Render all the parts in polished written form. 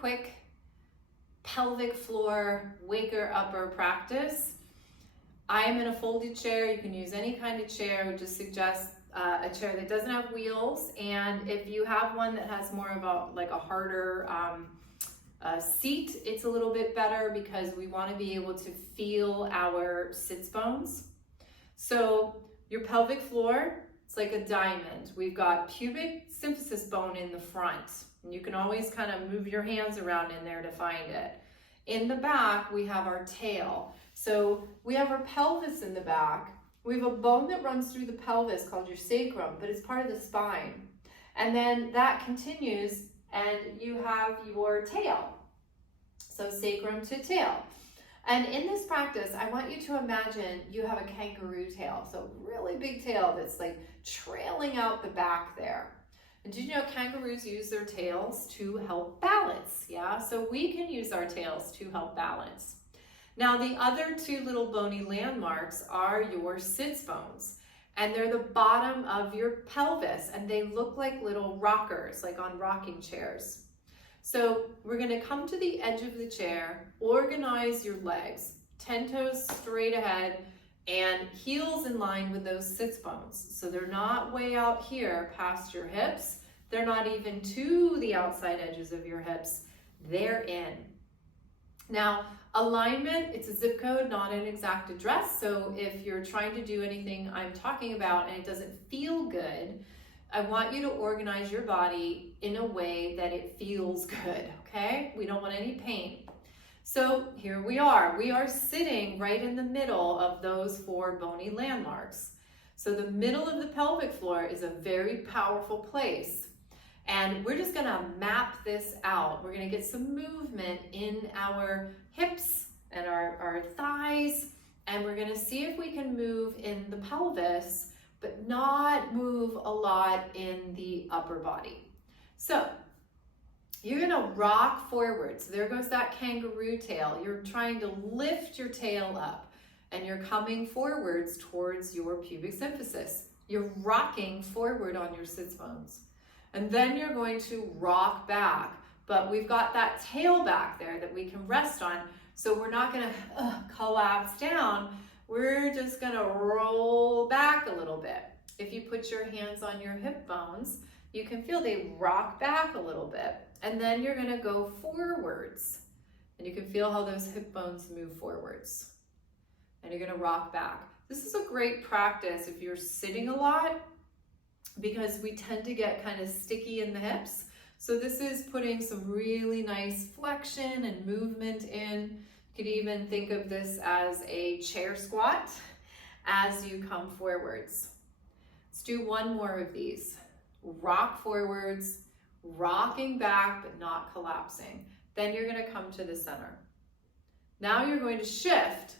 quick pelvic floor waker upper practice. I am in a folded chair. You can use any kind of chair. I would just suggest a chair that doesn't have wheels, and if you have one that has more of a harder seat, it's a little bit better because we want to be able to feel our sits bones. So your pelvic floor, it's like a diamond. We've got pubic symphysis bone in the front, and you can always kind of move your hands around in there to find it. In the back, we have our tail. So we have our pelvis in the back. We have a bone that runs through the pelvis called your sacrum, but it's part of the spine. And then that continues, and you have your tail. So sacrum to tail. And in this practice, I want you to imagine you have a kangaroo tail. So really big tail that's like trailing out the back there. And did you know kangaroos use their tails to help balance? Yeah, so we can use our tails to help balance. Now, the other two little bony landmarks are your sits bones, and they're the bottom of your pelvis, and they look like little rockers, like on rocking chairs. So we're going to come to the edge of the chair, organize your legs, 10 toes straight ahead, and heels in line with those sits bones. So they're not way out here past your hips. They're not even to the outside edges of your hips. They're in. Now, alignment, it's a zip code, not an exact address. So if you're trying to do anything I'm talking about and it doesn't feel good, I want you to organize your body in a way that it feels good, okay? We don't want any pain. So here we are. We are sitting right in the middle of those four bony landmarks. So the middle of the pelvic floor is a very powerful place. And we're just gonna map this out. We're gonna get some movement in our hips and our thighs, and we're gonna see if we can move in the pelvis, but not move a lot in the upper body. So you're gonna rock forward. So there goes that kangaroo tail. You're trying to lift your tail up, and you're coming forwards towards your pubic symphysis. You're rocking forward on your sits bones. And then you're going to rock back, but we've got that tail back there that we can rest on, so we're not gonna collapse down. We're just gonna roll back a little bit. If you put your hands on your hip bones, you can feel they rock back a little bit, and then you're gonna go forwards, and you can feel how those hip bones move forwards, and you're gonna rock back. This is a great practice if you're sitting a lot, because we tend to get kind of sticky in the hips. So this is putting some really nice flexion and movement in. You could even think of this as a chair squat as you come forwards. Let's do one more of these. Rock forwards, rocking back but not collapsing. Then you're going to come to the center. Now you're going to shift.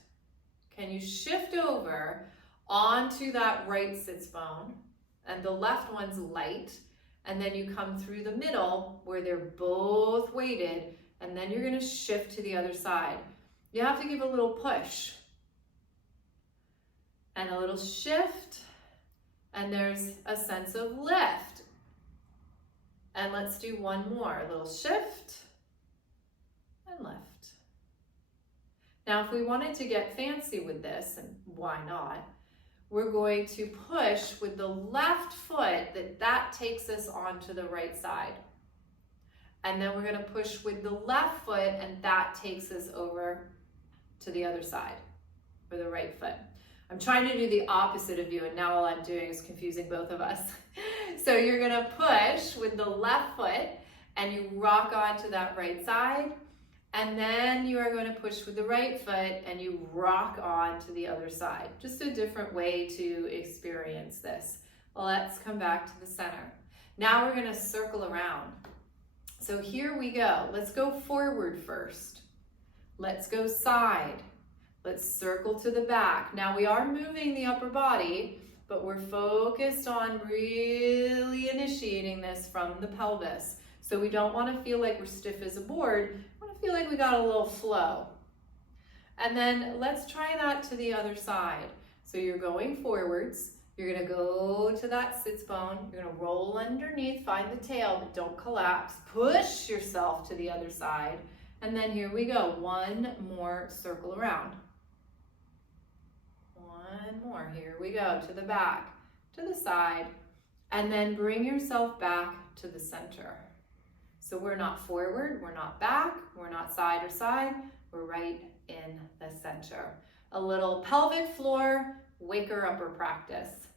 Can you shift over onto that right sits bone? And the left one's light, and then you come through the middle where they're both weighted, and then you're gonna shift to the other side. You have to give a little push and a little shift, and there's a sense of lift. And let's do one more, a little shift and lift. Now, if we wanted to get fancy with this, and why not? We're going to push with the left foot, that takes us onto the right side. And then we're going to push with the left foot, and that takes us over to the other side, or the right foot. I'm trying to do the opposite of you, and now all I'm doing is confusing both of us. So you're going to push with the left foot, and you rock onto that right side. And then you are going to push with the right foot and you rock on to the other side. Just a different way to experience this. Let's come back to the center. Now we're going to circle around. So here we go. Let's go forward first. Let's go side. Let's circle to the back. Now we are moving the upper body, but we're focused on really initiating this from the pelvis. So we don't want to feel like we're stiff as a board. We want to feel like we got a little flow. And then let's try that to the other side. So you're going forwards, You're gonna go to that sits bone. You're gonna roll underneath, find the tail, but don't collapse. Push yourself to the other side. And then here we go. One more circle around. One more. Here we go. To the back, to the side. And then bring yourself back to the center. So we're not forward, we're not back, we're not side or side. We're right in the center. A little pelvic floor, waker upper practice.